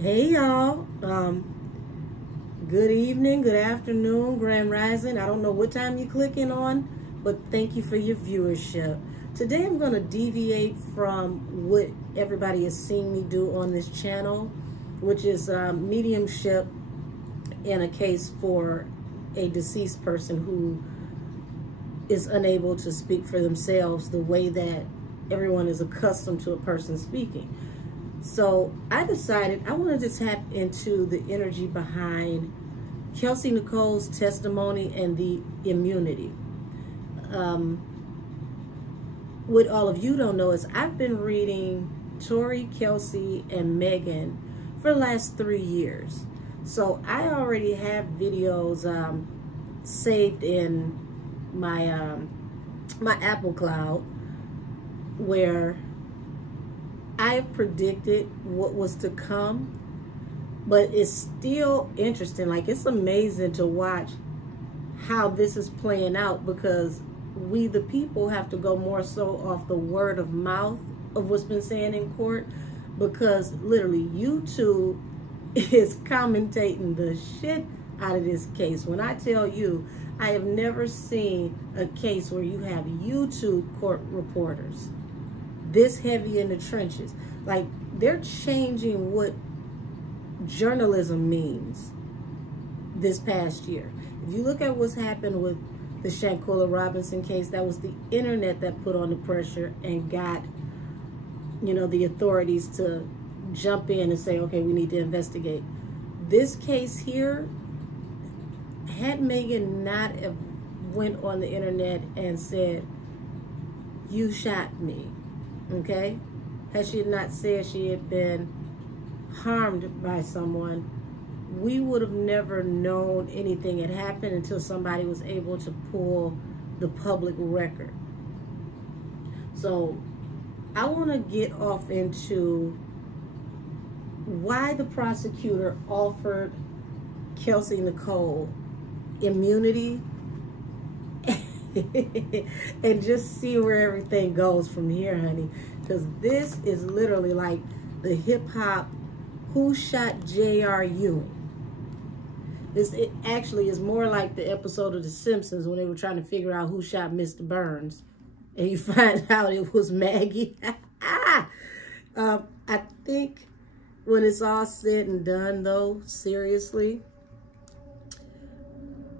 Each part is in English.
Hey y'all, good evening, good afternoon, grand rising. I don't know what time you're clicking on, but thank you for your viewership. Today I'm going to deviate from what everybody has seen me do on this channel, which is mediumship in a case for a deceased person who is unable to speak for themselves the way that everyone is accustomed to a person speaking. So I decided I wanted to tap into the energy behind Kelsey Nicole's testimony and the immunity. What all of you don't know is I've been reading Tori, Kelsey, and Megan for the last 3 years. So I already have videos saved in my my Apple Cloud where I've predicted what was to come, but it's still interesting. Like, it's amazing to watch how this is playing out, because we, the people, have to go more so off the word of mouth of what's been said in court, because literally YouTube is commentating the shit out of this case. When I tell you, I have never seen a case where you have YouTube court reporters this heavy in the trenches. Like, they're changing what journalism means this past year. If you look at what's happened with the Shankola Robinson case, that was the internet that put on the pressure and got, you know, the authorities to jump in and say, okay, we need to investigate. This case here, had Megan not have went on the internet and said, you shot me, okay? Had she not said she had been harmed by someone, we would have never known anything had happened until somebody was able to pull the public record. So I want to get off into why the prosecutor offered Kelsey Nicole immunity and just see where everything goes from here, honey. Because this is literally like the hip-hop Who Shot J.R. Ewing. It actually is more like the episode of The Simpsons when they were trying to figure out who shot Mr. Burns, and you find out it was Maggie. I think when it's all said and done, though, seriously,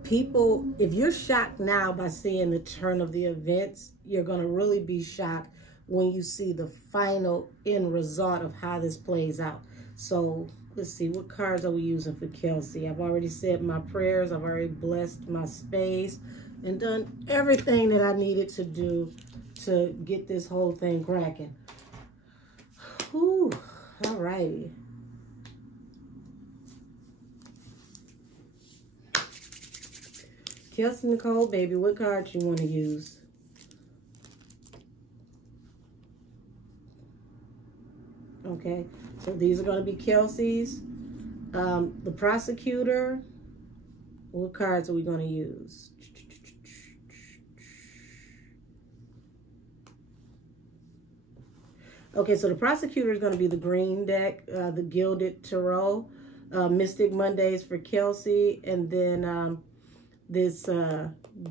people, if you're shocked now by seeing the turn of the events, you're going to really be shocked when you see the final end result of how this plays out. So let's see, what cards are we using for Kelsey? I've already said my prayers. I've already blessed my space and done everything that I needed to do to get this whole thing cracking. Whew, all righty. Kelsey Nicole, baby, what card you want to use? Okay, so these are going to be Kelsey's. The prosecutor, what cards are we going to use? Okay, so the prosecutor is going to be the green deck, the Gilded Tarot, Mystic Mondays for Kelsey, and then this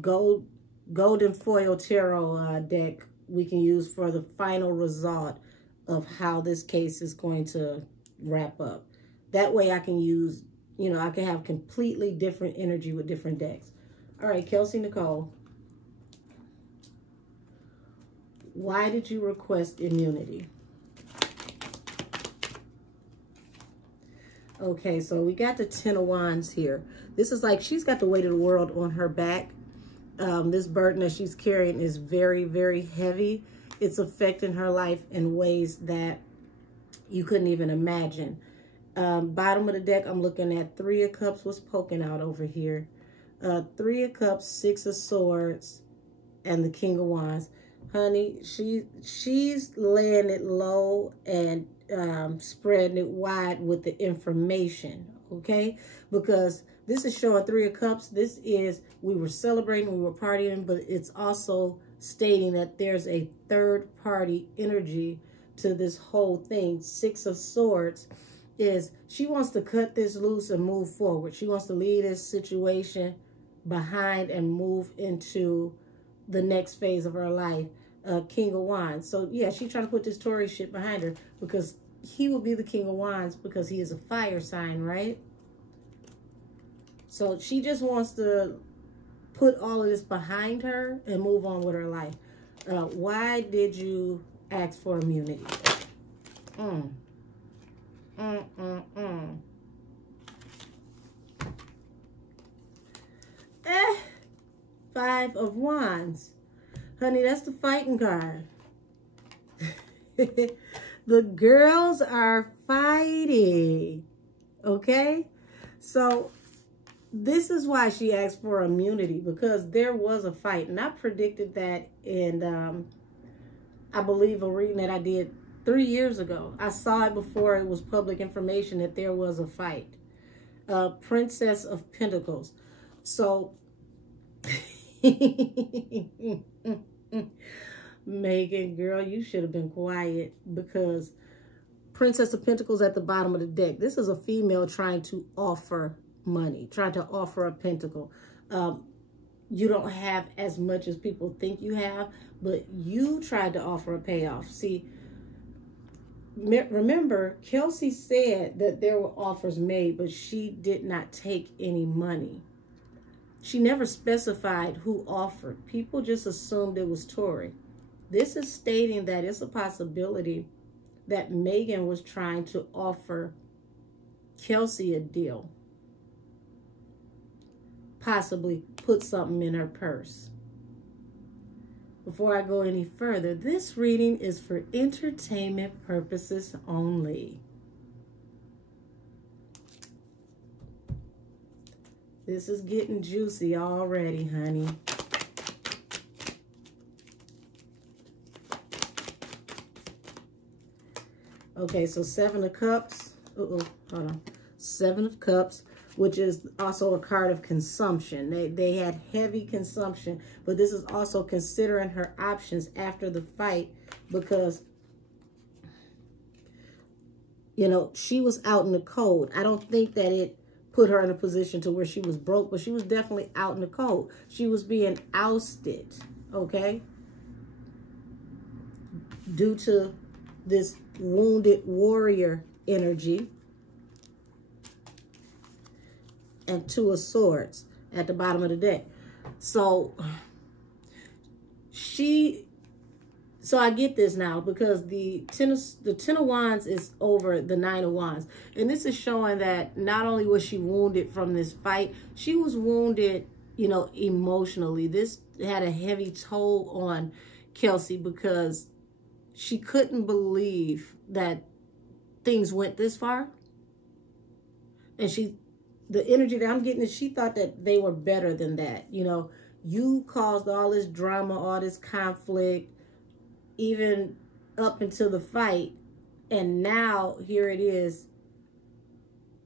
golden foil tarot deck we can use for the final result of how this case is going to wrap up. That way I can use, you know, I can have completely different energy with different decks. All right, Kelsey Nicole, why did you request immunity? Okay, so we got the Ten of Wands here. This is like she's got the weight of the world on her back. This burden that she's carrying is very, very heavy. It's affecting her life in ways that you couldn't even imagine. Bottom of the deck, I'm looking at Three of Cups was poking out over here. Three of Cups, Six of Swords, and the King of Wands. Honey, she's laying it low and spreading it wide with the information, okay? Because this is showing Three of Cups. This is, we were celebrating, we were partying, but it's also stating that there's a third party energy to this whole thing. Six of Swords is she wants to cut this loose and move forward. She wants to leave this situation behind and move into the next phase of her life. King of Wands. So yeah, she's trying to put this Taurus shit behind her because he will be the King of Wands because he is a fire sign, right? So she just wants to put all of this behind her and move on with her life. Why did you ask for immunity? Five of Wands. Honey, that's the fighting card. The girls are fighting. Okay? So, this is why she asked for immunity, because there was a fight. And I predicted that in, I believe, a reading that I did 3 years ago. I saw it before it was public information that there was a fight. Princess of Pentacles. So, Megan, girl, you should have been quiet, because Princess of Pentacles at the bottom of the deck. This is a female trying to offer money, trying to offer a pentacle. You don't have as much as people think you have, but you tried to offer a payoff. See, remember, Kelsey said that there were offers made, but she did not take any money. She never specified who offered. People just assumed it was Tori. This is stating that it's a possibility that Megan was trying to offer Kelsey a deal. Possibly put something in her purse. Before I go any further, this reading is for entertainment purposes only. This is getting juicy already, honey. Okay, so 7 of Cups. Hold on. 7 of Cups, which is also a card of consumption. They had heavy consumption, but this is also considering her options after the fight, because, you know, she was out in the cold. I don't think that it put her in a position to where she was broke, but she was definitely out in the cold. She was being ousted, okay, due to this wounded warrior energy. And 2 of Swords at the bottom of the deck. So I get this now, because the Ten of Wands is over the 9 of Wands. And this is showing that not only was she wounded from this fight, she was wounded, you know, emotionally. This had a heavy toll on Kelsey, because she couldn't believe that things went this far. And the energy that I'm getting is she thought that they were better than that. You know, you caused all this drama, all this conflict, even up until the fight. And now here it is.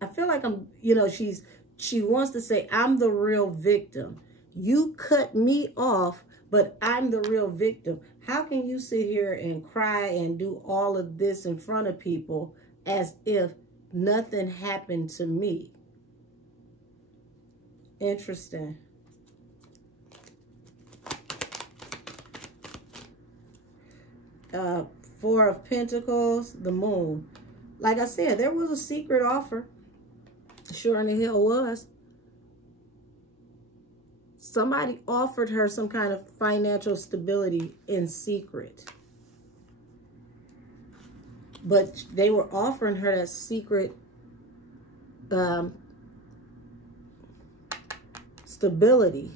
I feel like you know, she wants to say, I'm the real victim. You cut me off, but I'm the real victim. How can you sit here and cry and do all of this in front of people as if nothing happened to me? Interesting. Four of Pentacles, the Moon. Like I said, there was a secret offer. Sure in the hell was. Somebody offered her some kind of financial stability in secret. But they were offering her that secret stability.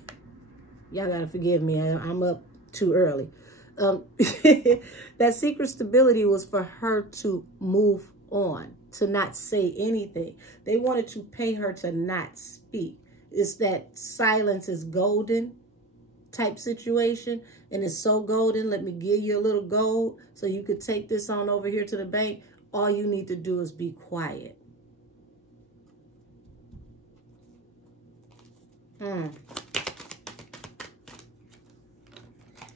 Y'all gotta forgive me. I'm up too early. That secret stability was for her to move on, to not say anything. They wanted to pay her to not speak. It's that silence is golden type situation. And it's so golden, let me give you a little gold so you could take this on over here to the bank. All you need to do is be quiet.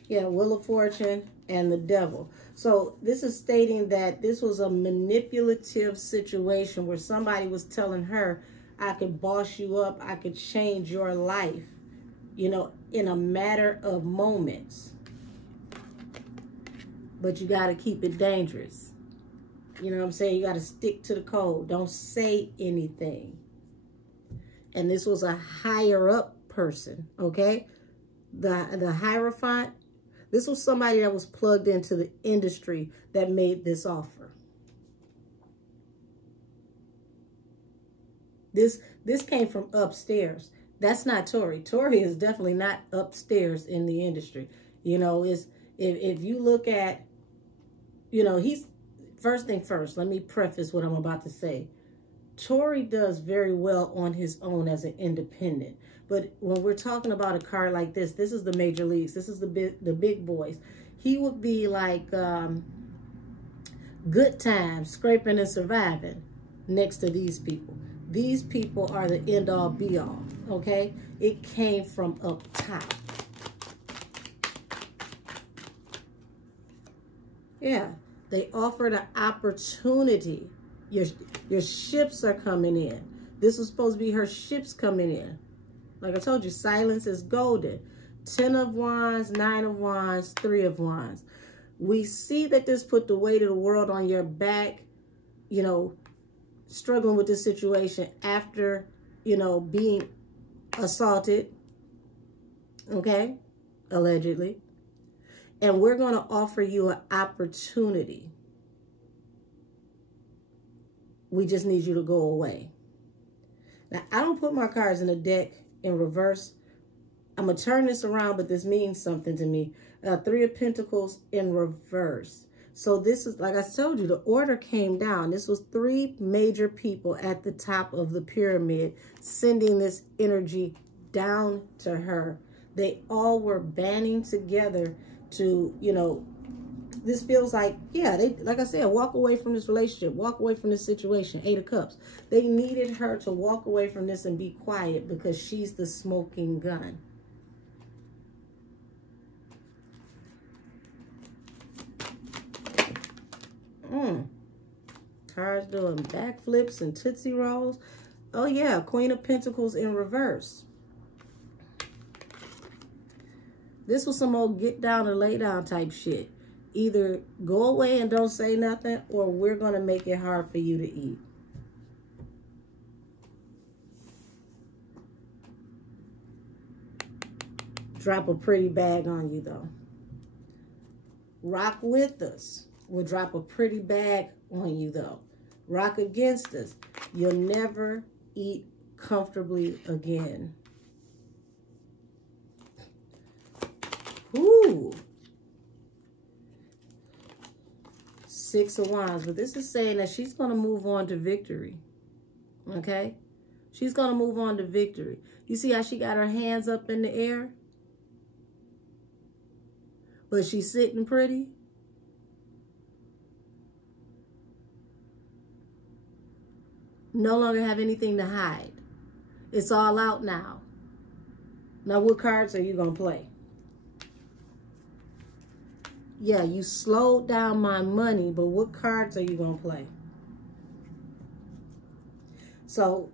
Yeah, Wheel of Fortune and the Devil. So this is stating that this was a manipulative situation where somebody was telling her, I could boss you up, I could change your life, you know, in a matter of moments. But you got to keep it dangerous. You know what I'm saying? You got to stick to the code. Don't say anything. And this was a higher up person, okay? The Hierophant, this was somebody that was plugged into the industry that made this offer. This came from upstairs. That's not Tori. Tori is definitely not upstairs in the industry. You know, if you look at, you know, first thing first, let me preface what I'm about to say. Tori does very well on his own as an independent. But when we're talking about a card like this is the major leagues. This is the big boys. He would be like Good Times, scraping and surviving next to these people. These people are the end all be all, okay? It came from up top. Yeah, they offered an opportunity. Your ships are coming in. This was supposed to be her ships coming in. Like I told you, silence is golden. 10 of Wands, 9 of Wands, 3 of Wands. We see that this put the weight of the world on your back, you know, struggling with this situation after, you know, being assaulted, okay, allegedly. And we're going to offer you an opportunity. We just need you to go away. Now, I don't put my cards in the deck in reverse. I'm going to turn this around, but this means something to me. 3 of Pentacles in reverse. So this is, like I told you, the order came down. This was 3 major people at the top of the pyramid sending this energy down to her. They all were banding together to, you know, this feels like, yeah, they, like I said, walk away from this relationship, walk away from this situation. 8 of Cups. They needed her to walk away from this and be quiet because she's the smoking gun. Cards doing backflips and Tootsie Rolls. Oh, yeah, Queen of Pentacles in reverse. This was some old get down or lay down type shit. Either go away and don't say nothing, or we're going to make it hard for you to eat. Drop a pretty bag on you, though. Rock with us. We'll drop a pretty bag on you, though. Rock against us. You'll never eat comfortably again. Ooh. 6 of Wands. But this is saying that she's going to move on to victory. Okay? She's going to move on to victory. You see how she got her hands up in the air? But she's sitting pretty. No longer have anything to hide. It's all out now. Now, what cards are you going to play? Yeah, you slowed down my money, but what cards are you going to play? So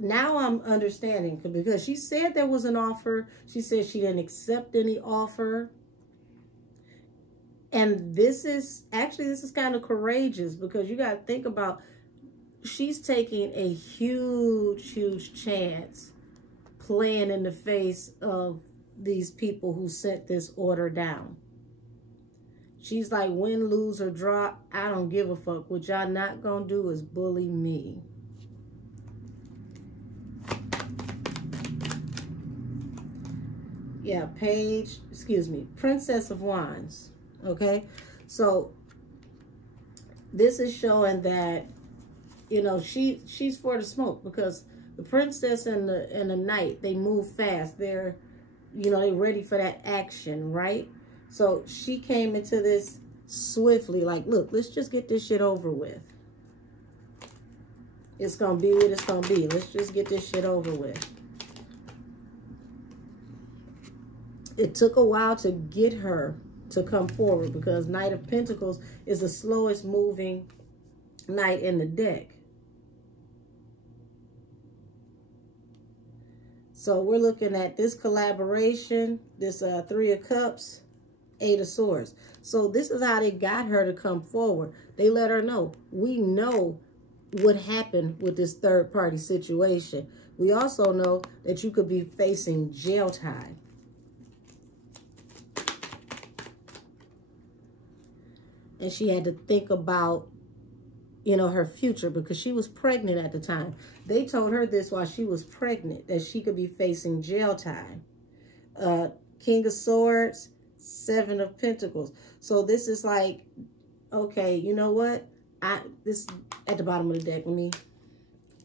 now I'm understanding, because she said there was an offer. She said she didn't accept any offer. And this is kind of courageous, because you got to think about, she's taking a huge, huge chance playing in the face of these people who sent this order down. She's like, win, lose, or draw, I don't give a fuck. What y'all not gonna do is bully me. Yeah, Princess of Wands. Okay, so this is showing that, you know, she's for the smoke, because the princess and the knight, they move fast. They're, you know, they're ready for that action, right? So she came into this swiftly, like, look, let's just get this shit over with. It's going to be what it's going to be. Let's just get this shit over with. It took a while to get her to come forward, because Knight of Pentacles is the slowest moving knight in the deck. So we're looking at this collaboration, this Three of Cups, Eight of Swords. So this is how they got her to come forward. They let her know, we know what happened with this third party situation. We also know that you could be facing jail time. And she had to think about, you know, her future, because she was pregnant at the time. They told her this while she was pregnant, that she could be facing jail time. King of Swords, Seven of Pentacles. So this is like, okay, you know what? This at the bottom of the deck, let me,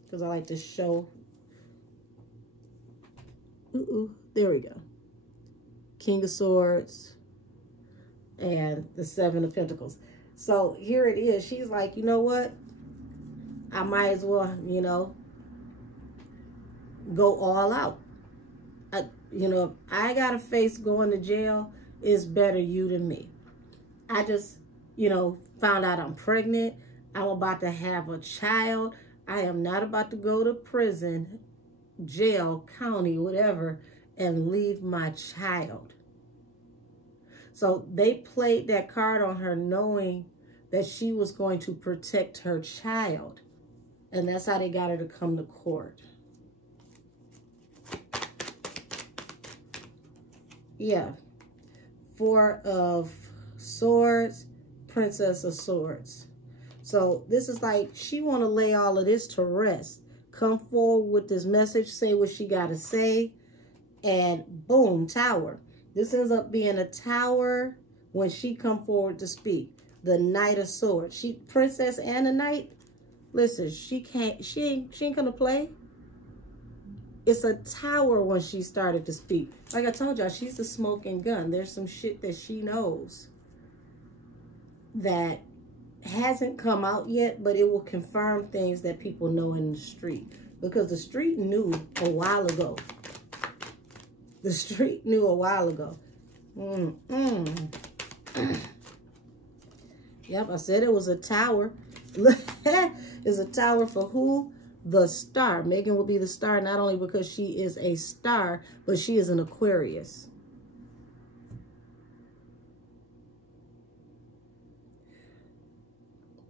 because I like to show. There we go. King of Swords and the Seven of Pentacles. So here it is. She's like, you know what? I might as well, you know, go all out. You know, if I got to face going to jail, it's better you than me. I just, you know, found out I'm pregnant. I'm about to have a child. I am not about to go to prison, jail, county, whatever, and leave my child. So they played that card on her knowing that she was going to protect her child. And that's how they got her to come to court. Yeah. Four of Swords, Princess of Swords. So this is like, she want to lay all of this to rest. Come forward with this message, say what she got to say, and boom, Tower. This ends up being a Tower when she come forward to speak. The Knight of Swords. She, Princess and the Knight, listen, she ain't gonna play. It's a Tower when she started to speak. Like I told y'all, she's the smoking gun. There's some shit that she knows that hasn't come out yet, but it will confirm things that people know in the street. Because the street knew a while ago. The street knew a while ago. Yep, I said it was a Tower. It's a Tower for who? The Star. Megan will be the Star, not only because she is a star, but she is an Aquarius.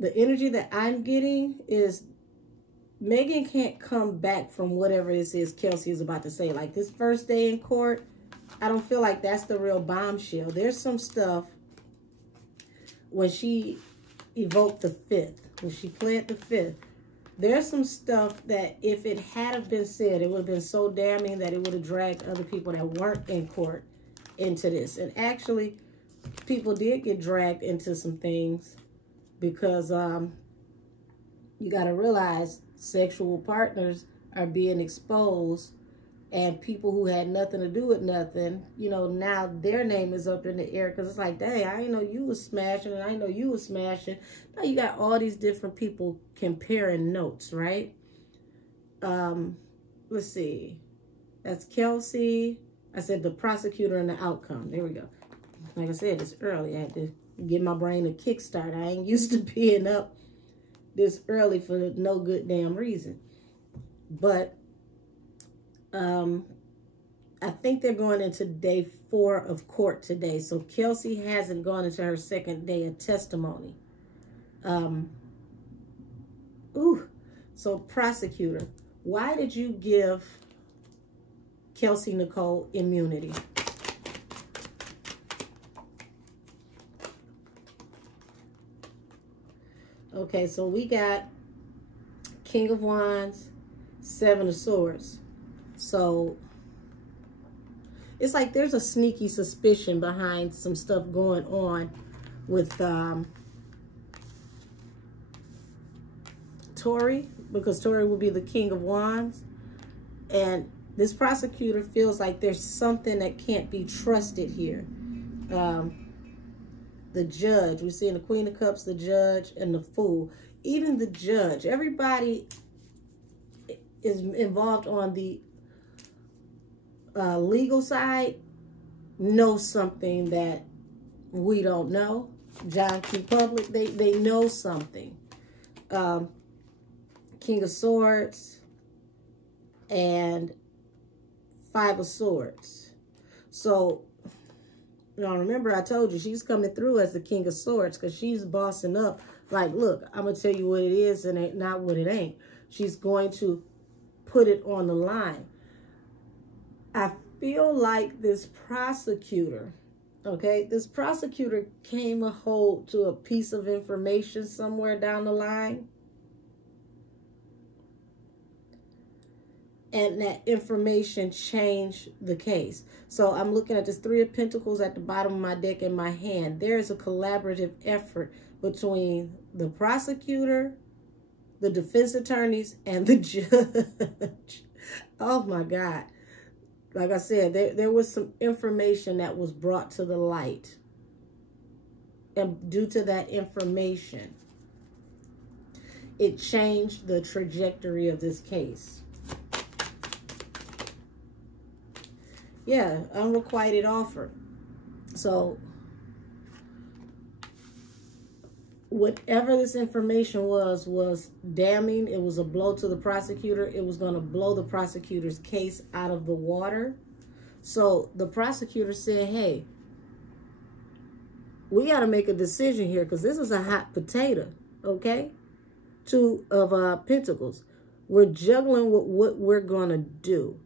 The energy that I'm getting is Megan can't come back from whatever this is Kelsey is about to say. Like this first day in court, I don't feel like that's the real bombshell. There's some stuff when she evoked the fifth, when she pled the fifth, there's some stuff that if it had been said, it would have been so damning that it would have dragged other people that weren't in court into this. And actually, people did get dragged into some things because you got to realize sexual partners are being exposed, and people who had nothing to do with nothing, you know, now their name is up in the air because it's like, dang, I didn't know you was smashing and I didn't know you was smashing. Now you got all these different people comparing notes, right? Let's see. That's Kelsey. I said the prosecutor and the outcome. There we go. Like I said, it's early. I had to give my brain a kickstart. I ain't used to being up this early for no good damn reason. But I think they're going into day 4 of court today. So Kelsey hasn't gone into her second day of testimony. So prosecutor, why did you give Kelsey Nicole immunity? Okay, so we got King of Wands, Seven of Swords. So it's like there's a sneaky suspicion behind some stuff going on with Tori, because Tori will be the King of Wands. And this prosecutor feels like there's something that can't be trusted here. The judge, we're seeing the Queen of Cups, the judge, and the Fool. Even the judge, everybody is involved on the legal side knows something that We don't know. John Q. Public, they know something. King of Swords and Five of Swords. So, now remember I told you she's coming through as the King of Swords because she's bossing up. Like, look, I'm going to tell you what it is and ain't not what it ain't. She's going to put it on the line. I feel like this prosecutor, okay, this prosecutor came a hold to a piece of information somewhere down the line. And that information changed the case. So I'm looking at this Three of Pentacles at the bottom of my deck in my hand. There is a collaborative effort between the prosecutor, the defense attorneys, and the judge. Oh my God. Like I said, there was some information that was brought to the light. And due to that information, it changed the trajectory of this case. Yeah, unrequited offer. So, whatever this information was damning. It was a blow to the prosecutor. It was going to blow the prosecutor's case out of the water. So, the prosecutor said, hey, we got to make a decision here because this is a hot potato, okay? Two of Pentacles. We're juggling with what we're going to do.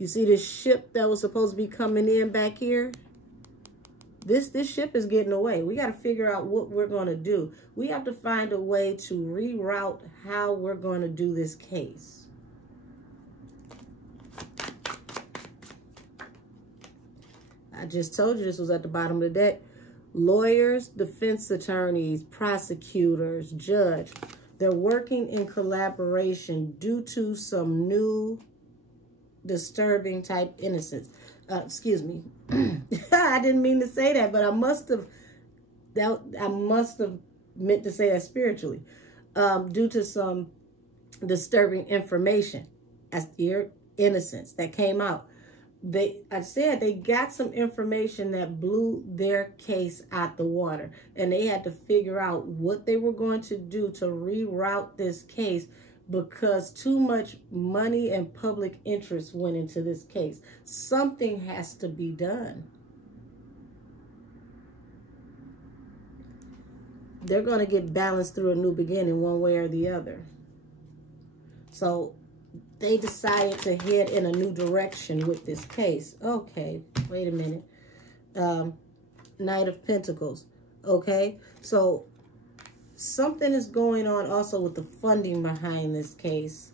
You see this ship that was supposed to be coming in back here? This ship is getting away. We got to figure out what we're going to do. We have to find a way to reroute how we're going to do this case. I just told you this was at the bottom of the deck. Lawyers, defense attorneys, prosecutors, judge. They're working in collaboration due to some new disturbing type innocence. Excuse me. I didn't mean to say that, but I must have meant to say that spiritually. Due to some disturbing information as your innocence that came out. I said they got some information that blew their case out the water, and they had to figure out what they were going to do to reroute this case because too much money and public interest went into this case. Something has to be done. They're going to get balanced through a new beginning one way or the other. So they decided to head in a new direction with this case. Okay, wait a minute. Knight of Pentacles. Okay, so something is going on also with the funding behind this case.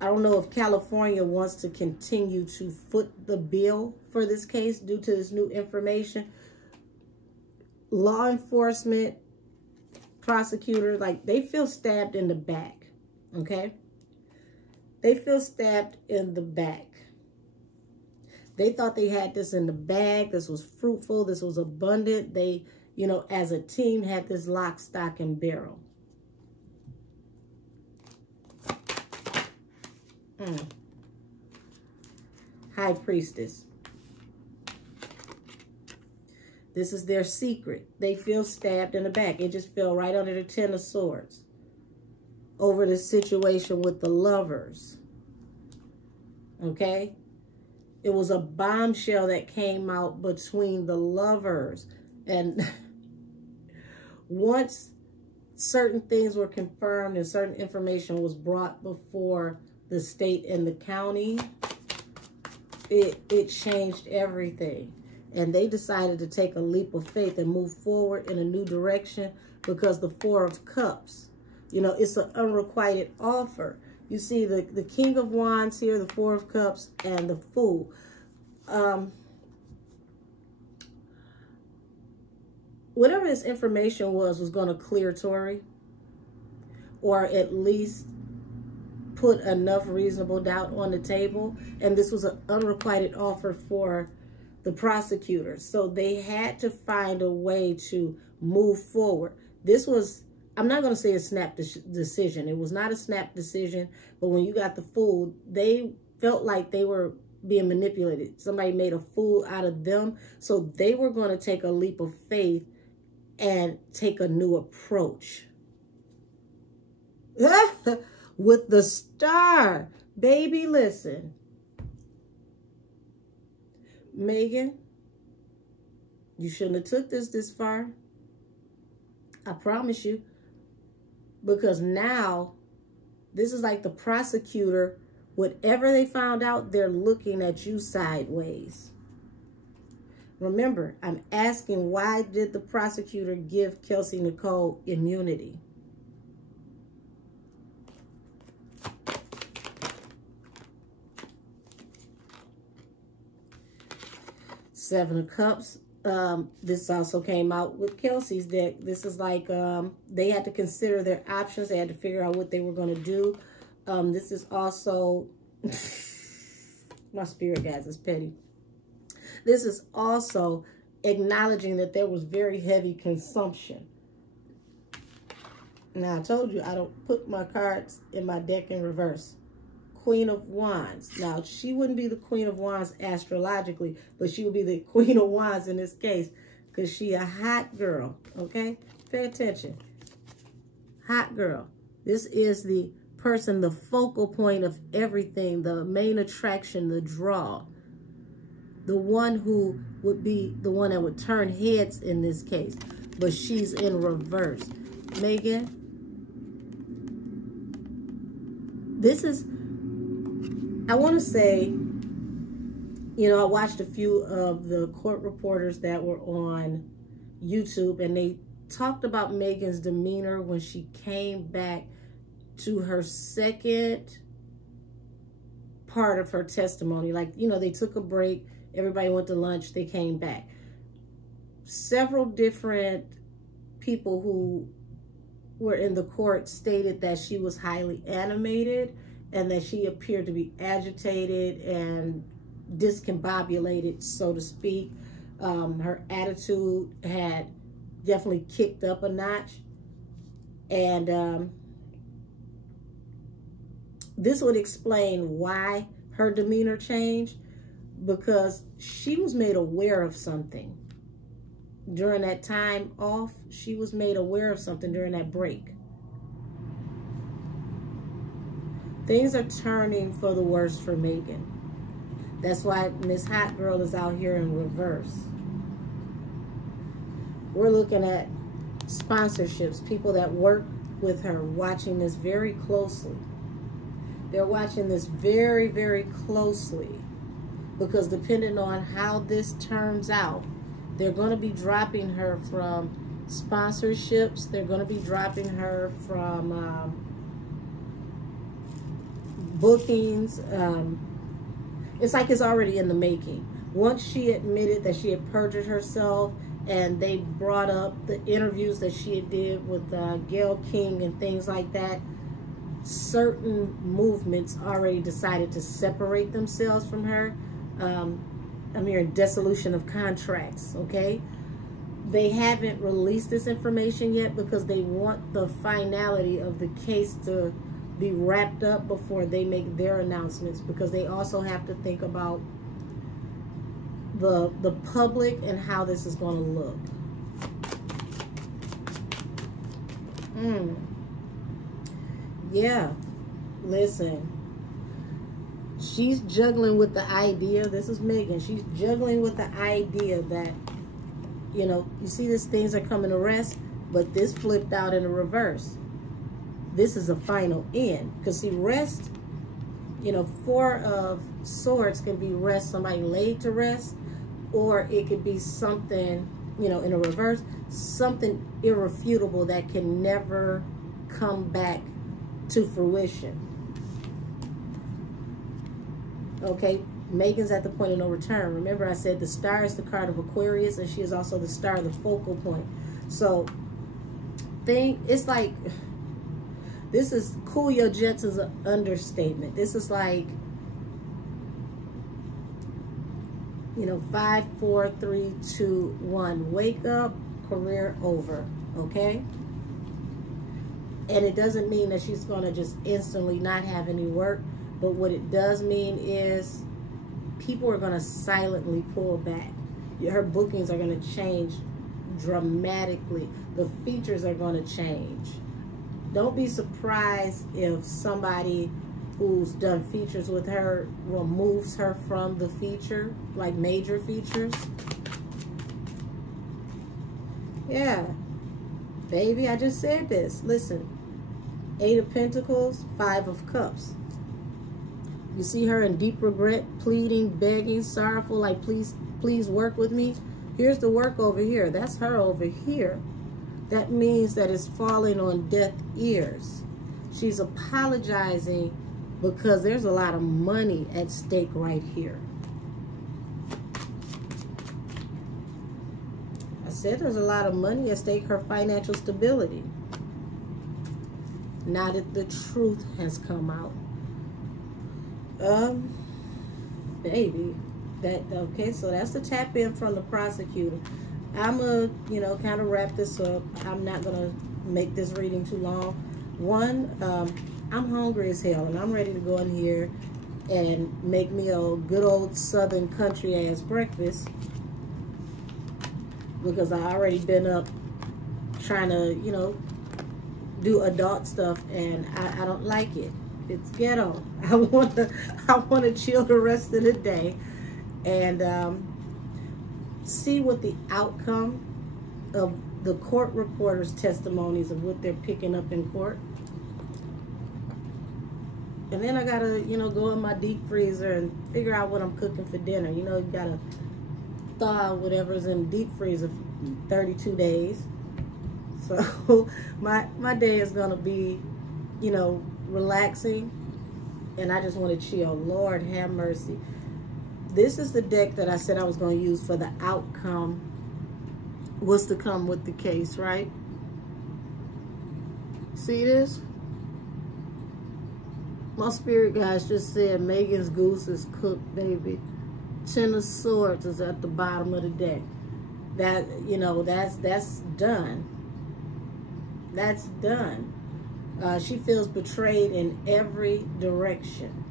I don't know if California wants to continue to foot the bill for this case due to this new information. Law enforcement, prosecutors, like they feel stabbed in the back. Okay? They feel stabbed in the back. They thought they had this in the bag. This was fruitful. This was abundant. They, you know, as a team had this lock, stock, and barrel. High Priestess. This is their secret. They feel stabbed in the back. It just fell right under the Ten of Swords. Over the situation with the lovers. Okay? It was a bombshell that came out between the lovers. And once certain things were confirmed and certain information was brought before the state and the county, it changed everything. And they decided to take a leap of faith and move forward in a new direction because the Four of Cups, you know, it's an unrequited offer. You see the King of Wands here, the Four of Cups, and the Fool. Whatever this information was going to clear Tori, or at least put enough reasonable doubt on the table. And this was an unrequited offer for the prosecutors. So they had to find a way to move forward. This was, I'm not going to say a snap decision. It was not a snap decision, but when you got the Fool, they felt like they were being manipulated. Somebody made a fool out of them. So they were going to take a leap of faith and take a new approach. With the star. Baby, listen. Megan, you shouldn't have took this far. I promise you. Because now, this is like the prosecutor, whatever they found out, they're looking at you sideways. Remember, I'm asking, why did the prosecutor give Kelsey Nicole immunity? Seven of Cups. This also came out with Kelsey's deck. This is like they had to consider their options. They had to figure out what they were going to do. This is also, my spirit guys is petty. This is also acknowledging that there was very heavy consumption. Now, I told you I don't put my cards in my deck in reverse. Queen of Wands. Now, she wouldn't be the Queen of Wands astrologically, but she would be the Queen of Wands in this case because she a hot girl, okay? Pay attention. Hot girl. This is the person, the focal point of everything, the main attraction, the draw. The one who would be the one that would turn heads in this case, but she's in reverse. Megan, this is, I want to say, you know, I watched a few of the court reporters that were on YouTube, and they talked about Megan's demeanor when she came back to her second part of her testimony. Like, you know, they took a break, everybody went to lunch, they came back. Several different people who were in the court stated that she was highly animated and that she appeared to be agitated and discombobulated, so to speak. Her attitude had definitely kicked up a notch. And this would explain why her demeanor changed, because she was made aware of something. During that time off, she was made aware of something during that break. Things are turning for the worse for Megan. That's why Miss Hot Girl is out here in reverse. We're looking at sponsorships, people that work with her watching this very closely. They're watching this very, very closely because depending on how this turns out, they're going to be dropping her from sponsorships. They're going to be dropping her from bookings. It's like it's already in the making. Once she admitted that she had perjured herself and they brought up the interviews that she did with Gayle King and things like that, certain movements already decided to separate themselves from her. I'm hearing dissolution of contracts, okay? They haven't released this information yet because they want the finality of the case to be wrapped up before they make their announcements, because they also have to think about the public and how this is going to look. Yeah, listen, she's juggling with the idea. This is Megan. She's juggling with the idea that, you know, you see these things are coming to rest, but this flipped out in a reverse. This is a final end. Because see, rest, you know, Four of Swords can be rest, somebody laid to rest, or it could be something, you know, in a reverse, something irrefutable that can never come back to fruition. Okay, Megan's at the point of no return. Remember I said the star is the card of Aquarius, and she is also the star, the focal point. So, it's like, this is cool your jets is an understatement. This is like, you know, 5, 4, 3, 2, 1. Wake up, career over, okay? And it doesn't mean that she's going to just instantly not have any work. But what it does mean is people are going to silently pull back. Her bookings are going to change dramatically. The features are going to change. Don't be surprised if somebody who's done features with her removes her from the feature, like major features. Yeah, baby, I just said this. Listen, 8 of Pentacles, 5 of Cups. You see her in deep regret, pleading, begging, sorrowful, like, please work with me. Here's the work over here. That's her over here. That means that it's falling on deaf ears. She's apologizing because there's a lot of money at stake right here. I said there's a lot of money at stake, her financial stability. Now that the truth has come out. Baby, okay, so that's the tap in from the prosecutor. I'm gonna, kind of wrap this up. I'm not gonna make this reading too long. One, I'm hungry as hell, and I'm ready to go in here and make me a good old southern country ass breakfast, because I already been up trying to, do adult stuff, and I don't like it. It's ghetto. I want to chill the rest of the day and see what the outcome of the court reporters' testimonies of what they're picking up in court. And then I gotta, go in my deep freezer and figure out what I'm cooking for dinner. You gotta thaw whatever's in the deep freezer for 32 days. So my day is gonna be, relaxing, and I just want to chill. Lord have mercy. This is the deck that I said I was going to use for the outcome was to come with the case, right? See this? My spirit guys just said Megan's goose is cooked, baby. 10 of Swords is at the bottom of the deck. That, that's done. That's done. She feels betrayed in every direction.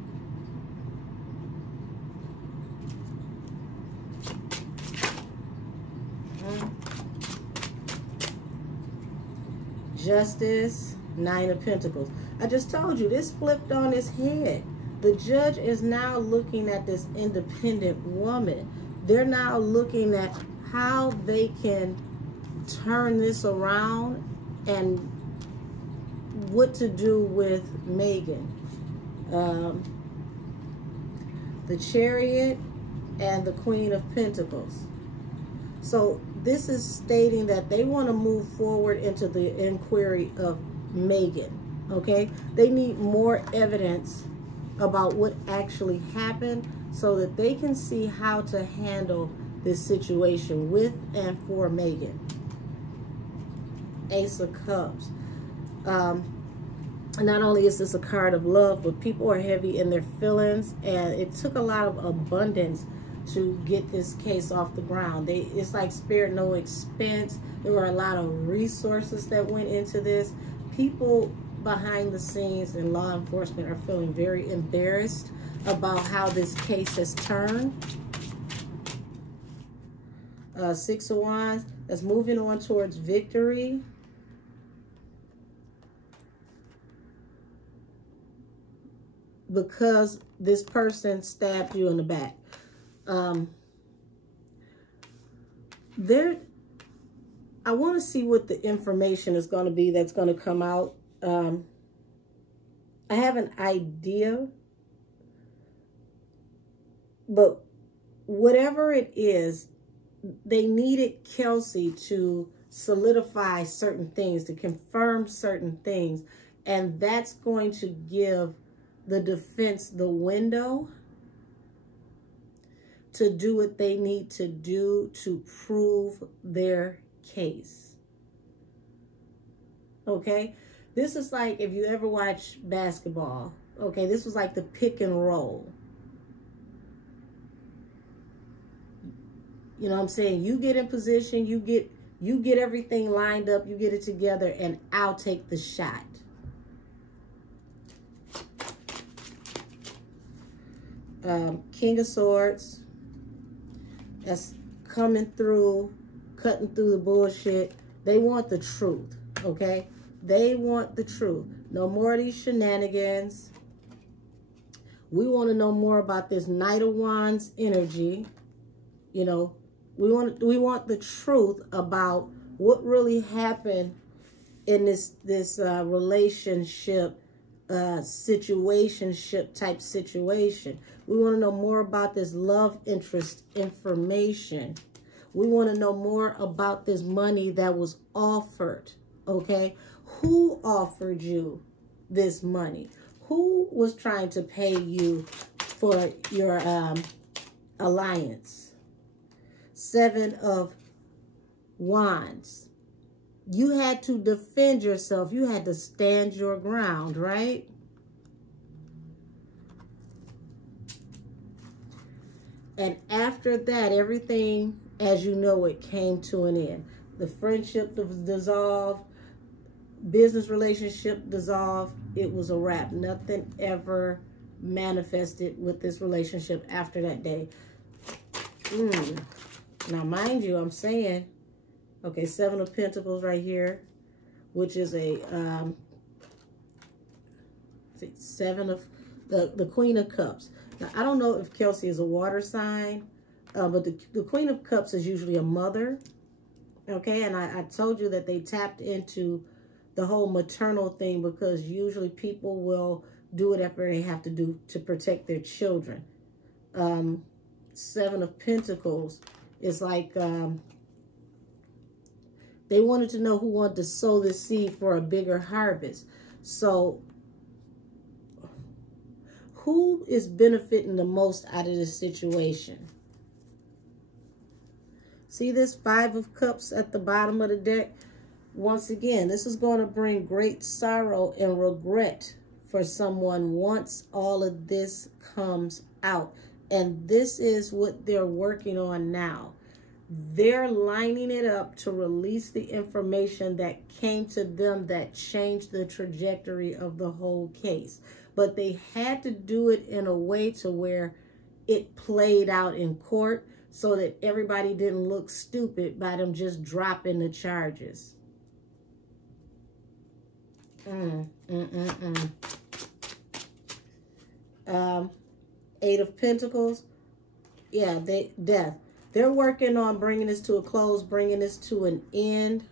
Justice, 9 of Pentacles. I just told you, this flipped on its head. The judge is now looking at this independent woman. They're now looking at how they can turn this around and what to do with Megan. The Chariot and the Queen of Pentacles. So this is stating that they want to move forward into the inquiry of Megan. Okay, they need more evidence about what actually happened so that they can see how to handle this situation with and for Megan. Ace of Cups. Not only is this a card of love, but people are heavy in their feelings, and it took a lot of abundance to get this case off the ground. It's like spared no expense. There were a lot of resources that went into this. People behind the scenes in law enforcement are feeling very embarrassed about how this case has turned. 6 of Wands. That's moving on towards victory. Because this person stabbed you in the back. I want to see what the information is going to be that's going to come out. I have an idea, but whatever it is, they needed Kelsey to solidify certain things, to confirm certain things, and that's going to give the defense the window to do what they need to do to prove their case. Okay? This is like if you ever watch basketball. Okay, this was like the pick and roll. You know what I'm saying? You get in position, you get everything lined up, you get it together, and I'll take the shot. King of Swords. That's coming through, cutting through the bullshit. They want the truth, okay? They want the truth. No more of these shenanigans. We want to know more about this Knight of Wands energy. You know, we want the truth about what really happened in this relationship, situationship type situation. We want to know more about this love interest information. We want to know more about this money that was offered, okay? Who offered you this money? Who was trying to pay you for your alliance? 7 of Wands. You had to defend yourself. You had to stand your ground, right? And after that, everything, as you know, it came to an end. The friendship was dissolved. Business relationship dissolved. It was a wrap. Nothing ever manifested with this relationship after that day. Now, mind you, I'm saying, okay, 7 of Pentacles right here, which is a 7 of the Queen of Cups. Now, I don't know if Kelsey is a water sign, but the Queen of Cups is usually a mother, okay? And I told you that they tapped into the whole maternal thing because usually people will do whatever they have to do to protect their children. 7 of Pentacles is like they wanted to know who wanted to sow the seed for a bigger harvest. So who is benefiting the most out of this situation? See this 5 of Cups at the bottom of the deck? Once again, this is going to bring great sorrow and regret for someone once all of this comes out. And this is what they're working on now. They're lining it up to release the information that came to them that changed the trajectory of the whole case. But they had to do it in a way to where it played out in court so that everybody didn't look stupid by them just dropping the charges. 8 of Pentacles. Yeah, death. They're working on bringing this to a close, bringing this to an end.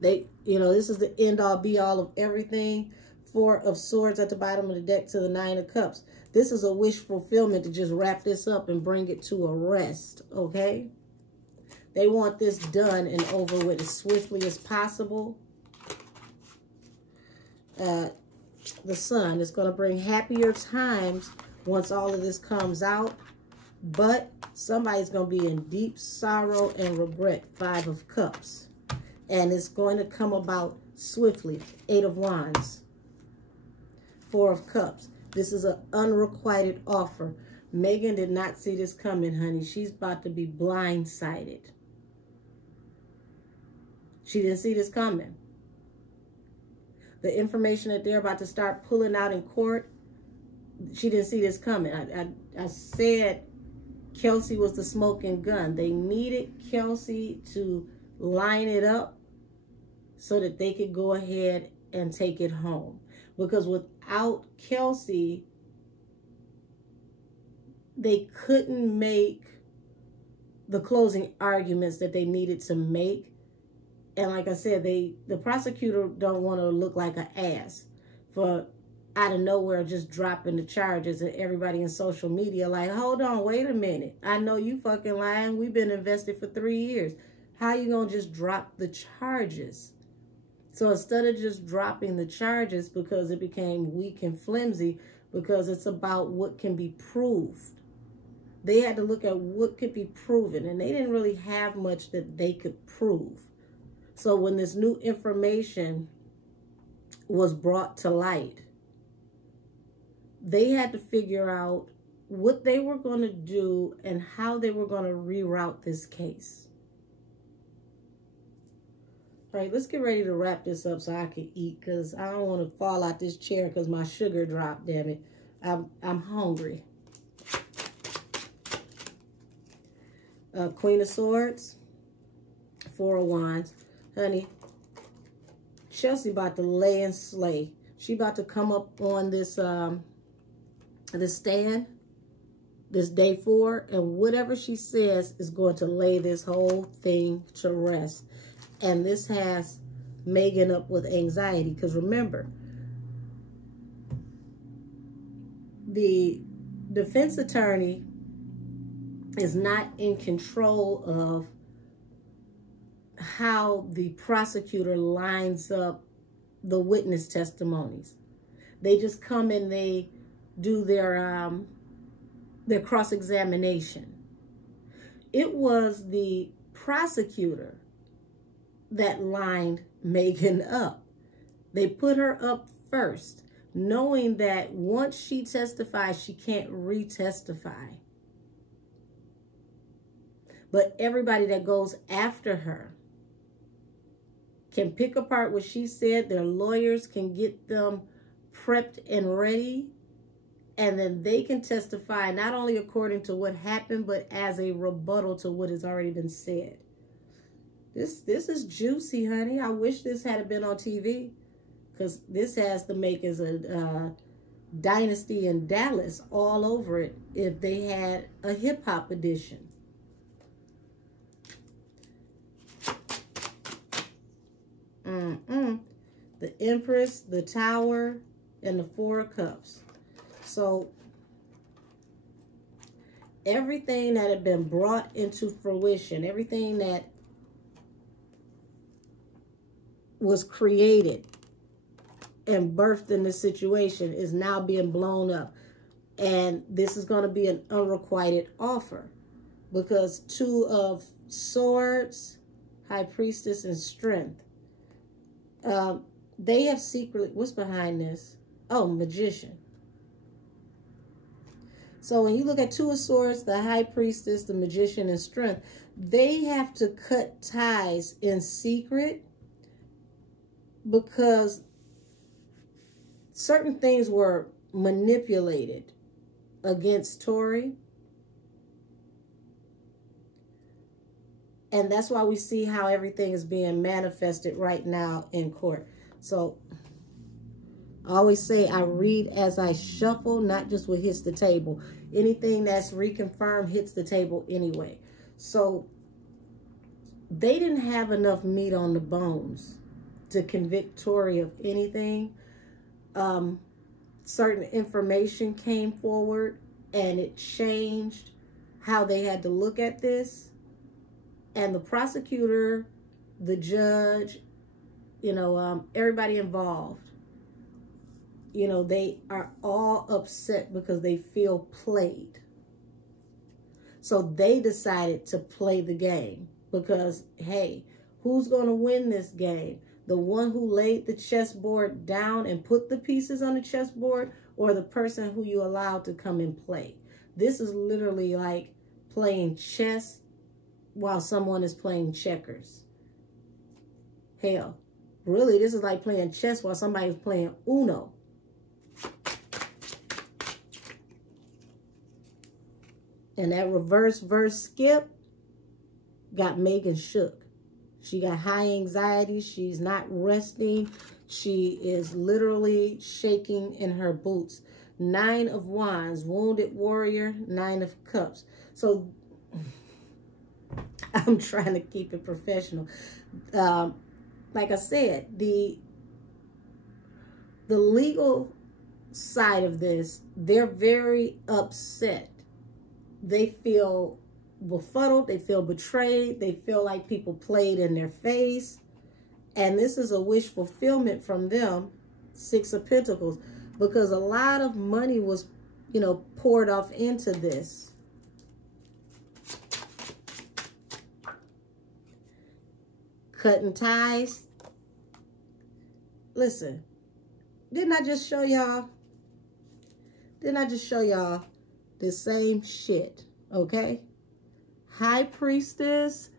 This is the end all be all of everything. 4 of Swords at the bottom of the deck to the 9 of Cups. This is a wish fulfillment to just wrap this up and bring it to a rest, okay? They want this done and over with as swiftly as possible. The Sun is going to bring happier times once all of this comes out. But somebody's going to be in deep sorrow and regret. 5 of Cups. And it's going to come about swiftly. 8 of Wands. 4 of Cups. This is an unrequited offer. Megan did not see this coming, honey. She's about to be blindsided. She didn't see this coming. The information that they're about to start pulling out in court, she didn't see this coming. I said Kelsey was the smoking gun. They needed Kelsey to line it up so that they could go ahead and take it home. Because without Kelsey, they couldn't make the closing arguments that they needed to make. And like I said, the prosecutor don't want to look like an ass for out of nowhere just dropping the charges, and everybody in social media like, hold on, wait a minute. I know you fucking lying. We've been invested for 3 years. How you going to just drop the charges? So instead of just dropping the charges because it became weak and flimsy, because it's about what can be proved, they had to look at what could be proven, and they didn't really have much that they could prove. So when this new information was brought to light, they had to figure out what they were going to do and how they were going to reroute this case. All right, let's get ready to wrap this up so I can eat, because I don't want to fall out this chair because my sugar dropped, damn it. I'm hungry. Queen of Swords, Four of Wands. Honey, Chelsea about to lay and slay. She about to come up on this this stand, this day 4, and whatever she says is going to lay this whole thing to rest. And this has Megan up with anxiety, because remember, the defense attorney is not in control of how the prosecutor lines up the witness testimonies. They just come and they do their cross-examination. It was the prosecutor that lined Megan up. They put her up first, knowing that once she testifies, she can't re-testify. But everybody that goes after her can pick apart what she said. Their lawyers can get them prepped and ready. And then they can testify not only according to what happened, but as a rebuttal to what has already been said. This is juicy, honey. I wish this had been on TV, because this has the makers of Dynasty in Dallas all over it if they had a hip-hop edition. The Empress, the Tower, and the Four of Cups. So everything that had been brought into fruition, everything that was created and birthed in this situation is now being blown up. And this is going to be an unrequited offer, because Two of Swords, High Priestess, and Strength. They have secretly, what's behind this? Oh, Magician. So when you look at Two of Swords, the High Priestess, the Magician, and Strength, they have to cut ties in secret, because certain things were manipulated against Tori. And that's why we see how everything is being manifested right now in court. So I always say I read as I shuffle, not just what hits the table. Anything that's reconfirmed hits the table anyway. So they didn't have enough meat on the bones to convict Tori of anything. Certain information came forward and it changed how they had to look at this. And the prosecutor, the judge, everybody involved, they are all upset because they feel played. So they decided to play the game because, hey, who's going to win this game? The one who laid the chessboard down and put the pieces on the chessboard, or the person who you allowed to come and play? This is literally like playing chess while someone is playing checkers. Hell, really, this is like playing chess while somebody's playing Uno. And that reverse verse skip got Megan shook. She got high anxiety. She's not resting. She is literally shaking in her boots. 9 of Wands, Wounded Warrior, 9 of Cups. So I'm trying to keep it professional. Like I said, the legal side of this, they're very upset. They feel befuddled. They feel betrayed. They feel like people played in their face. And this is a wish fulfillment from them, 6 of Pentacles, because a lot of money was, poured off into this. Cutting ties. Listen, didn't I just show y'all? Didn't I just show y'all the same shit? Okay. High Priestess.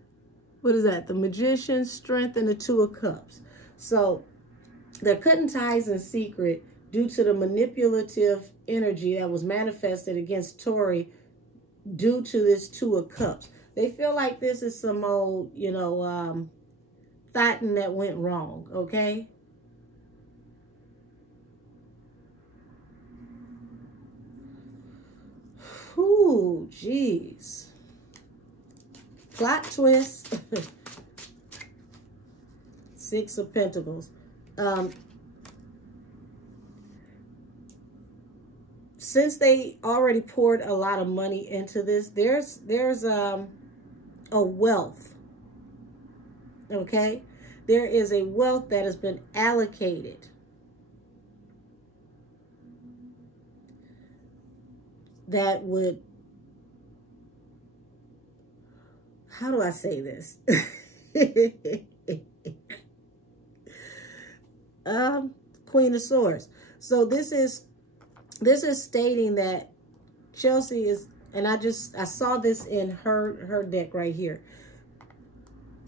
What is that? The Magician, Strength, and the 2 of Cups. So they're cutting ties in secret due to the manipulative energy that was manifested against Tori due to this Two of Cups. They feel like this is some old, you know, fighting that went wrong, okay? Ooh, jeez. Plot twist. Six of Pentacles. Since they already poured a lot of money into this, there's a wealth. Okay? There is a wealth that has been allocated. That would, how do I say this? Queen of Swords. So this is stating that Kelsey is, and I saw this in her deck right here.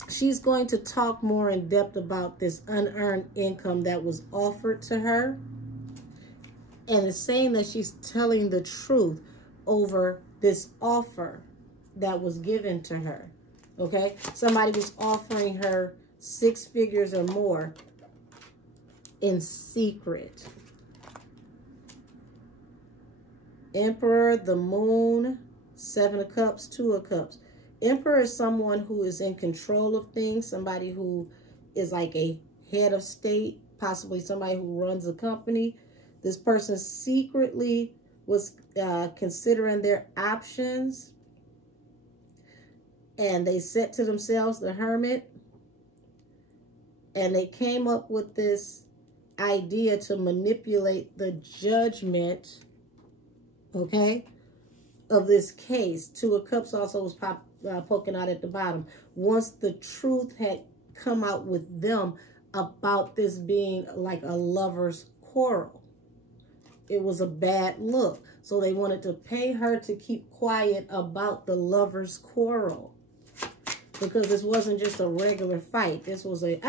She's going to talk more in depth about this unearned income that was offered to her. And it's saying that she's telling the truth over this offer that was given to her. Okay? Somebody was offering her 6 figures or more in secret. Emperor, the Moon, 7 of Cups, 2 of Cups. Emperor is someone who is in control of things. Somebody who is like a head of state. Possibly somebody who runs a company. This person secretly was considering their options. And they said to themselves, the Hermit. And they came up with this idea to manipulate the judgment, okay, of this case. 2 of Cups also was poking out at the bottom. Once the truth had come out with them about this being like a lover's quarrel. It was a bad look. So they wanted to pay her to keep quiet about the lover's quarrel. Because this wasn't just a regular fight. This was a...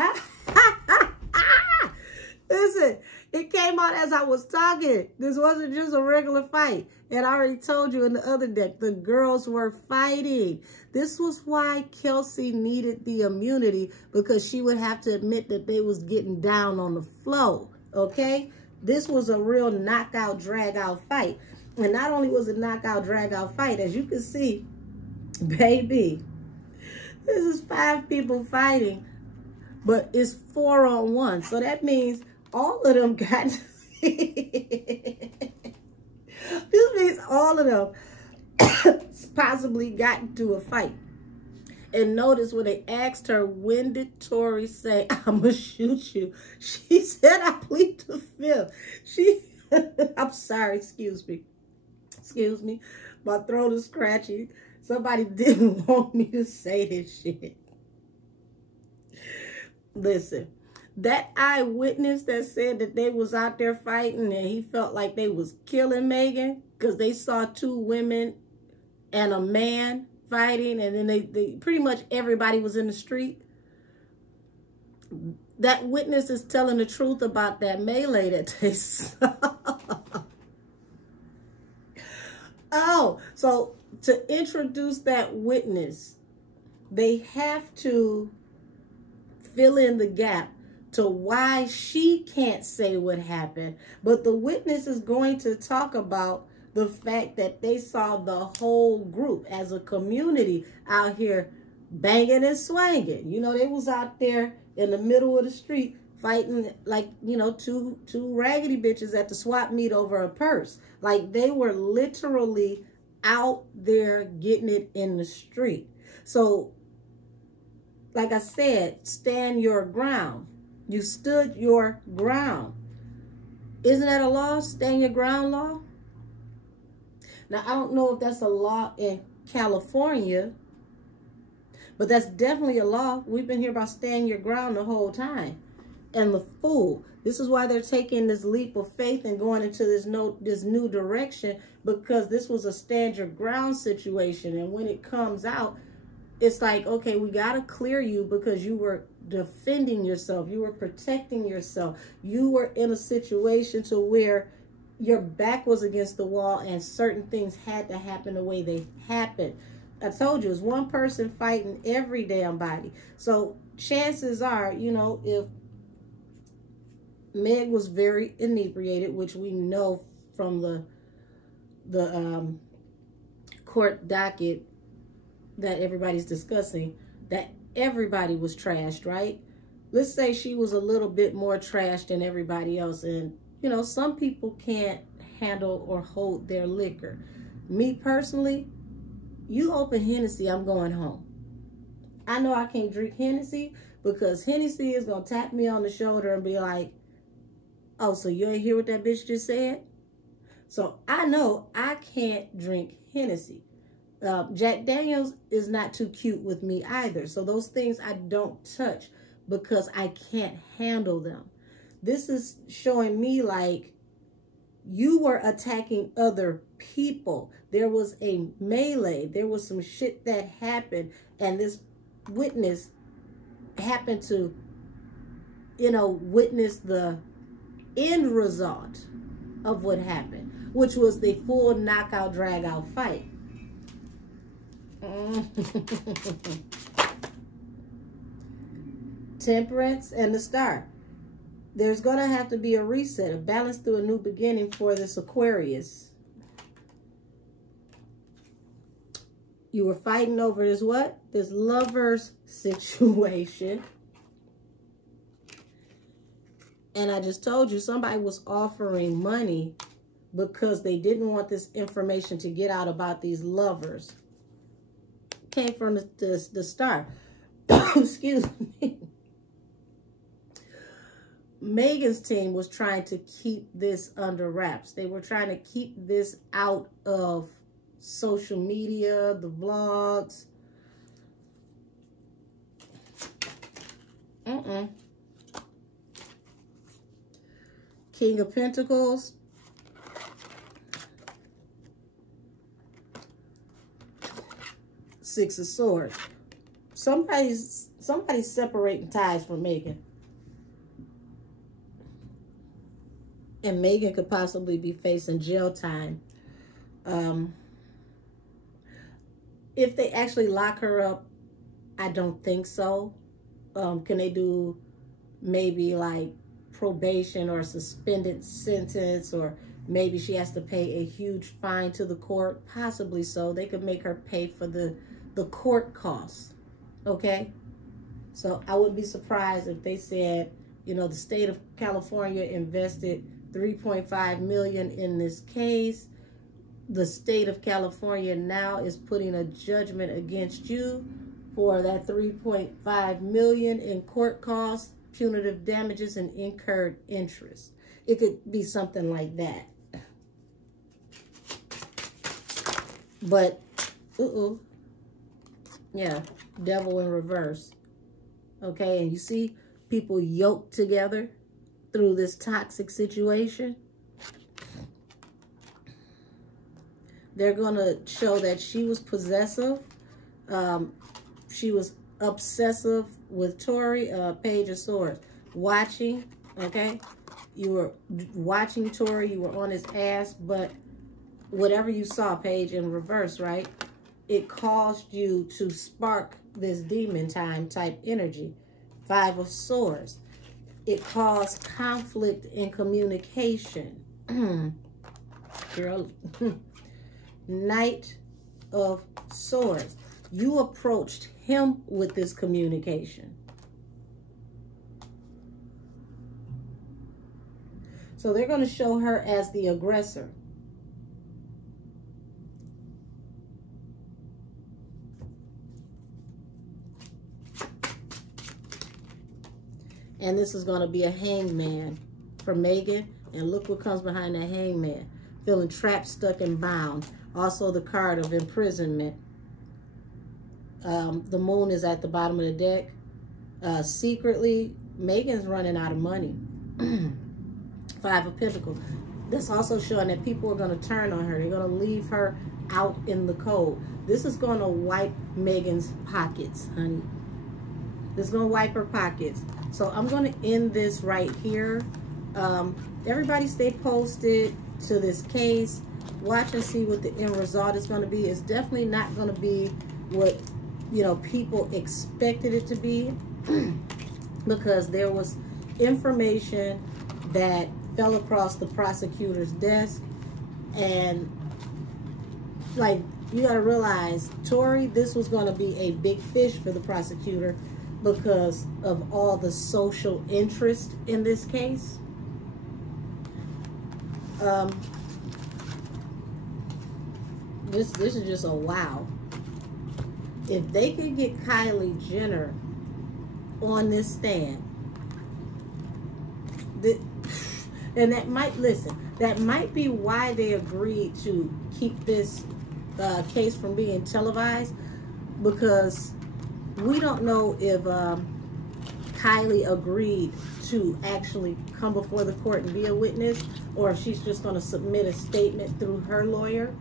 Listen, it came out as I was talking. This wasn't just a regular fight. And I already told you in the other deck, the girls were fighting. This was why Kelsey needed the immunity, because she would have to admit that they was getting down on the floor. Okay? This was a real knockout, drag-out fight. And not only was it a knockout, drag-out fight, as you can see, baby, this is 5 people fighting, but it's 4 on 1. So that means all of them got... This means all of them possibly got into a fight. And notice when they asked her, when did Tori say, I'm going to shoot you? She said, I plead the fifth. I'm sorry, excuse me. Excuse me. My throat is scratchy. Somebody didn't want me to say this shit. Listen, that eyewitness that said that they was out there fighting and he felt like they was killing Megan because they saw 2 women and a man fighting, and then they pretty much everybody was in the street. That witness is telling the truth about that melee that they saw. Oh, so to introduce that witness, they have to fill in the gap to why she can't say what happened. But the witness is going to talk about the fact that they saw the whole group as a community out here banging and swinging. You know, they was out there in the middle of the street fighting like, you know, two raggedy bitches at the swap meet over a purse. Like, they were literally out there getting it in the street. So, like I said, stand your ground. You stood your ground. Isn't that a law? Stand your ground law? Now, I don't know if that's a law in California, but that's definitely a law. We've been here about stand your ground the whole time. And the fool, this is why they're taking this leap of faith and going into this new direction, because this was a stand your ground situation. And when it comes out, it's like, okay, we got to clear you because you were defending yourself. You were protecting yourself. You were in a situation to where your back was against the wall and certain things had to happen the way they happened. I told you, it's one person fighting every damn body. So chances are, you know, if Meg was very inebriated, which we know from the court docket that everybody's discussing, that everybody was trashed, right? Let's say she was a little bit more trashed than everybody else. And, you know, some people can't handle or hold their liquor. Me personally, you open Hennessy, I'm going home. I know I can't drink Hennessy because Hennessy is going to tap me on the shoulder and be like, oh, so you ain't hear what that bitch just said? So I know I can't drink Hennessy. Jack Daniels is not too cute with me either. So those things I don't touch because I can't handle them. This is showing me like you were attacking other people. There was a melee. There was some shit that happened. And this witness happened to, you know, witness the end result of what happened, which was the full knockout, drag out fight. Temperance and the Star. There's going to have to be a reset, a balance through a new beginning for this Aquarius. You were fighting over this what? This lover's situation. And I just told you somebody was offering money because they didn't want this information to get out about these lovers. Came from the Star. Excuse me. Megan's team was trying to keep this under wraps. They were trying to keep this out of social media, the vlogs. King of Pentacles. Six of Swords. Somebody's separating ties from Megan. And Megan could possibly be facing jail time. If they actually lock her up, I don't think so. Can they do maybe like probation or suspended sentence, or maybe she has to pay a huge fine to the court? Possibly so. They could make her pay for the court costs. Okay? So I wouldn't be surprised if they said, you know, the state of California invested $3.5 million in this case. The state of California now is putting a judgment against you for that $3.5 million in court costs, punitive damages, and incurred interest. It could be something like that. But, yeah, devil in reverse. Okay, and you see people yoked together through this toxic situation. They're going to show that she was possessive. She was obsessive with Tori, Page of Swords. Watching, okay? You were watching Tori. You were on his ass. But whatever you saw, Page in reverse, right? It caused you to spark this demon time type energy. Five of Swords. It caused conflict in communication. Girl. Knight of Swords. You approached him with this communication. So they're going to show her as the aggressor. And this is going to be a hangman for Megan. And look what comes behind that hangman. Feeling trapped, stuck, and bound. Also the card of imprisonment. The moon is at the bottom of the deck. Secretly, Megan's running out of money. Five of Pentacles. That's also showing that people are going to turn on her. They're going to leave her out in the cold. This is going to wipe Megan's pockets, honey. This is going to wipe her pockets. So I'm going to end this right here. Everybody stay posted to this case. Watch and see what the end result is going to be. It's definitely not going to be what, you know, people expected it to be, because there was information that fell across the prosecutor's desk. And like, you got to realize, Tory, this was going to be a big fish for the prosecutor because of all the social interest in this case. This is just a wow. If they could get Kylie Jenner on this stand, and that might, listen, that might be why they agreed to keep this case from being televised, because we don't know if Kylie agreed to actually come before the court and be a witness, or if she's just going to submit a statement through her lawyer.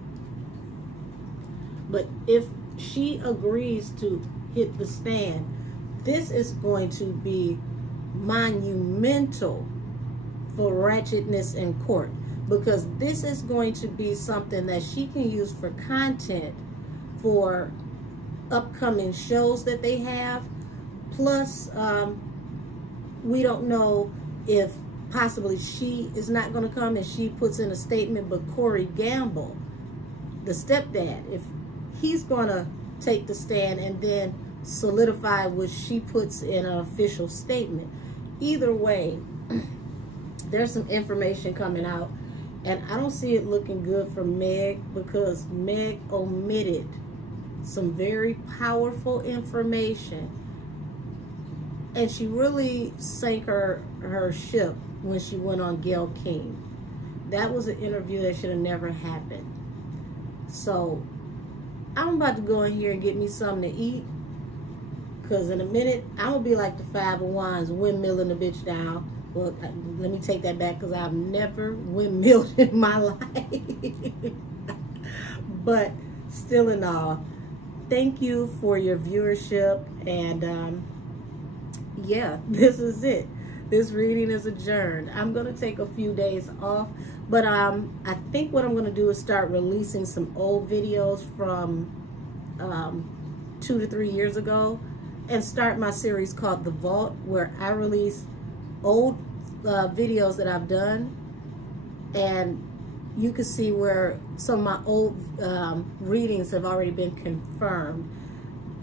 But if she agrees to hit the stand, this is going to be monumental for ratchetness in court, because this is going to be something that she can use for content for upcoming shows that they have. Plus, we don't know if possibly she is not going to come and she puts in a statement, but Corey Gamble, the stepdad, if he's going to take the stand and then solidify what she puts in an official statement. Either way, there's some information coming out, and I don't see it looking good for Meg, because Meg omitted some very powerful information, and she really sank her ship when she went on Gayle King. That was an interview that should have never happened. So I'm about to go in here and get me something to eat, because in a minute I'm gonna be like the Five of Wands, windmilling the bitch down. Well, let me take that back, because I've never windmilled in my life. But still in all, thank you for your viewership. And yeah, this is it. This reading is adjourned. I'm going to take a few days off. But I think what I'm going to do is start releasing some old videos from 2 to 3 years ago, and start my series called The Vault, where I release old videos that I've done, and you can see where some of my old readings have already been confirmed.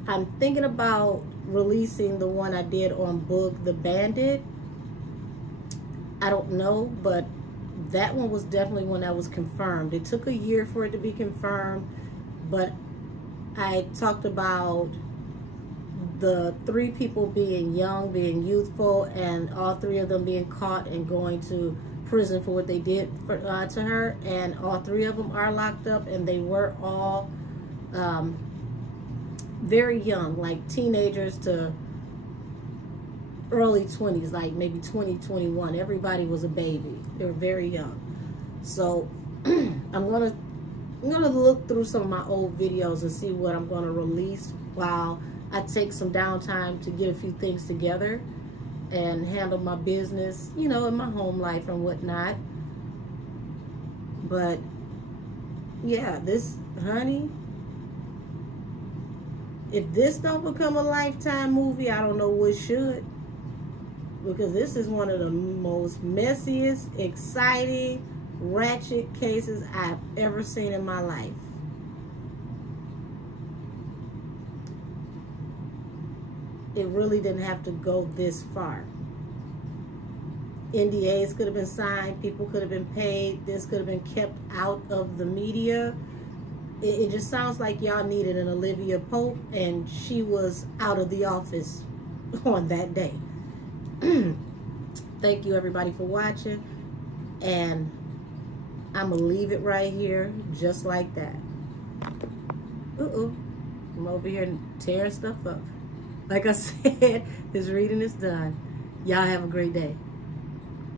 I'm thinking about releasing the one I did on Boog the Bandit. I don't know, but that one was definitely one that was confirmed. It took a year for it to be confirmed, but I talked about the 3 people being young, being youthful, and all 3 of them being caught and going to prison for what they did to her. And all 3 of them are locked up, and they were all very young, like teenagers to early 20s, like maybe 20, 21. Everybody was a baby. They were very young. So I'm gonna look through some of my old videos and see what I'm gonna release while I take some downtime to get a few things together and handle my business, you know, in my home life and whatnot. But yeah, this, honey, if this don't become a Lifetime movie, I don't know what should. Because this is one of the most messiest, exciting, ratchet cases I've ever seen in my life. It really didn't have to go this far. NDAs could have been signed, people could have been paid, this could have been kept out of the media. It just sounds like y'all needed an Olivia Pope, and she was out of the office on that day. Thank you everybody for watching, and I'm gonna leave it right here just like that. I'm over here tearing stuff up. Like I said, this reading is done. Y'all have a great day.